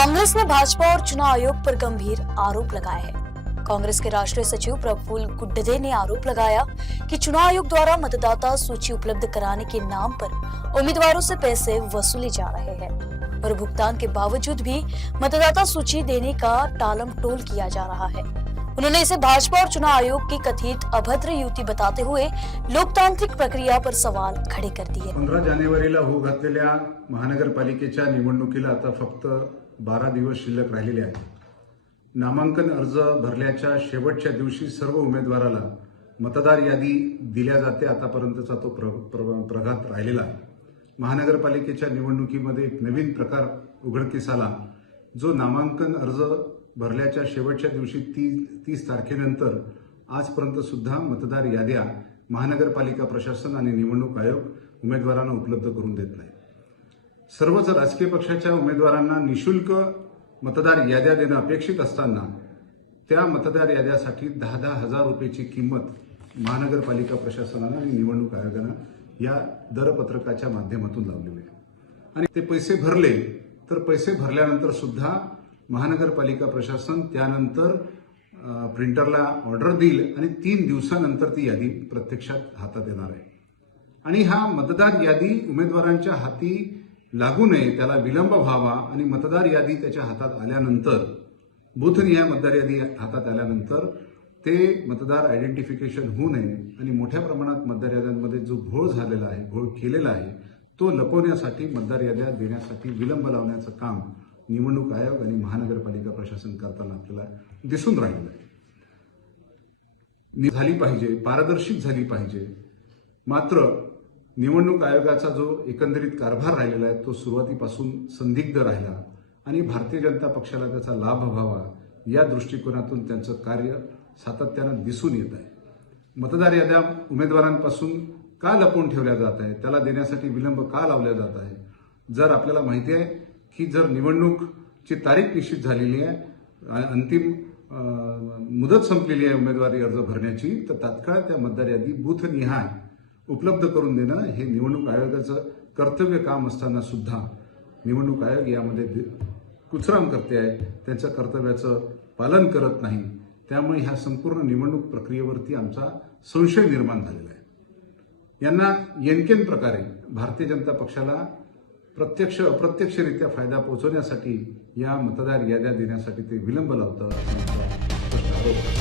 कांग्रेस ने भाजपा और चुनाव आयोग पर गंभीर आरोप लगाए हैं। कांग्रेस के राष्ट्रीय सचिव प्रफुल्ल गुड्डे ने आरोप लगाया कि चुनाव आयोग द्वारा मतदाता सूची उपलब्ध कराने के नाम पर उम्मीदवारों से पैसे वसूले जा रहे हैं और भुगतान के बावजूद भी मतदाता सूची देने का टालमटोल किया जा रहा है। उन्होंने इसे भाजपा और चुनाव आयोग की कथित अभद्र युती बताते हुए लोकतांत्रिक प्रक्रिया पर सवाल खड़े कर दिए। 15 जानेवारीला होऊ घातलेल्या महानगरपालिकेच्या निवडणुकीला आता फक्त 12 दिवस शिल्लक राहिलेले आहेत। नामांकन अर्ज भरल्याच्या शेवटच्या दिवशी सर्व उमेदवाराला मतदार यादी दिल्या जाते। आतापर्यंतचा तो प्रघात राहिलेला आहे। महानगरपालिकेच्या निवडणुकीमध्ये एक नवीन प्रकार उघडकीस आला, जो नामांकन अर्ज भरल्याच्या शेवटच्या दिवशी 30 तारखेनंतर आजपर्यंत सुद्धा मतदार याद्या महानगरपालिका प्रशासन आणि निवडणूक आयोग उमेदवारांना उपलब्ध करून देत नाही। सर्वच राजकीय पक्षाच्या उमेदवारांना निशुल्क मतदार याद्या देणं अपेक्षित असताना त्या मतदार याद्यासाठी 10-10 हजार रुपयाची किंमत महानगरपालिका प्रशासनानं आणि निवडणूक आयोगानं या दरपत्रकाच्या माध्यमातून लावलेली आहे। आणि ते पैसे भरले तर पैसे भरल्यानंतर सुद्धा महानगरपालिका प्रशासन त्यानंतर प्रिंटरला ऑर्डर देईल आणि 3 दिवसानंतर ती यादी प्रत्यक्षात हातात येणार आहे। आणि हा मतदार यादी उमेदवारांच्या हाती लागू नये, त्याला विलंब व्हावा आणि मतदार यादी त्याच्या हातात आल्यानंतर बूथनिहाय मतदार यादी हातात आल्यानंतर ते मतदार आयडेंटिफिकेशन होऊ नये आणि मोठ्या प्रमाणात मतदार याद्यांमध्ये जो घोळ झालेला आहे, घोळ केलेला आहे, तो लपवण्यासाठी मतदार याद्या देण्यासाठी विलंब लावण्याचं काम निवडणूक आयोग आणि महानगरपालिका प्रशासन करताना आपल्याला दिसून राहिलं आहे। झाली पाहिजे, पारदर्शित झाली पाहिजे। मात्र निवडणूक आयोगाचा जो एकंदरीत कारभार राहिलेला आहे तो सुरुवातीपासून संदिग्ध राहिला आणि भारतीय जनता पक्षाला त्याचा लाभ व्हावा या दृष्टिकोनातून त्यांचं कार्य सातत्यानं दिसून येत आहे। मतदार याद्या उमेदवारांपासून का लपवून ठेवल्या जात आहे, त्याला देण्यासाठी विलंब का लावला जात आहे। जर आपल्याला माहिती आहे की जर निवडणूकची तारीख निश्चित झालेली आहे, अंतिम मुदत संपलेली आहे उमेदवारी अर्ज भरण्याची, तर तात्काळ त्या मतदार यादी बूथनिहाय उपलब्ध करून देणं हे निवडणूक आयोगाचं कर्तव्य काम असताना सुद्धा निवडणूक आयोग यामध्ये कुचराम करते आहे, त्यांच्या कर्तव्याचं पालन करत नाही। त्यामुळे ह्या संपूर्ण निवडणूक प्रक्रियेवरती आमचा संशय निर्माण झालेला आहे। यांना येनकेन प्रकारे भारतीय जनता पक्षाला प्रत्यक्ष अप्रत्यक्षरित्या फायदा पोहोचवण्यासाठी या मतदार याद्या देण्यासाठी ते विलंब लावतं, असा आरोप आहे।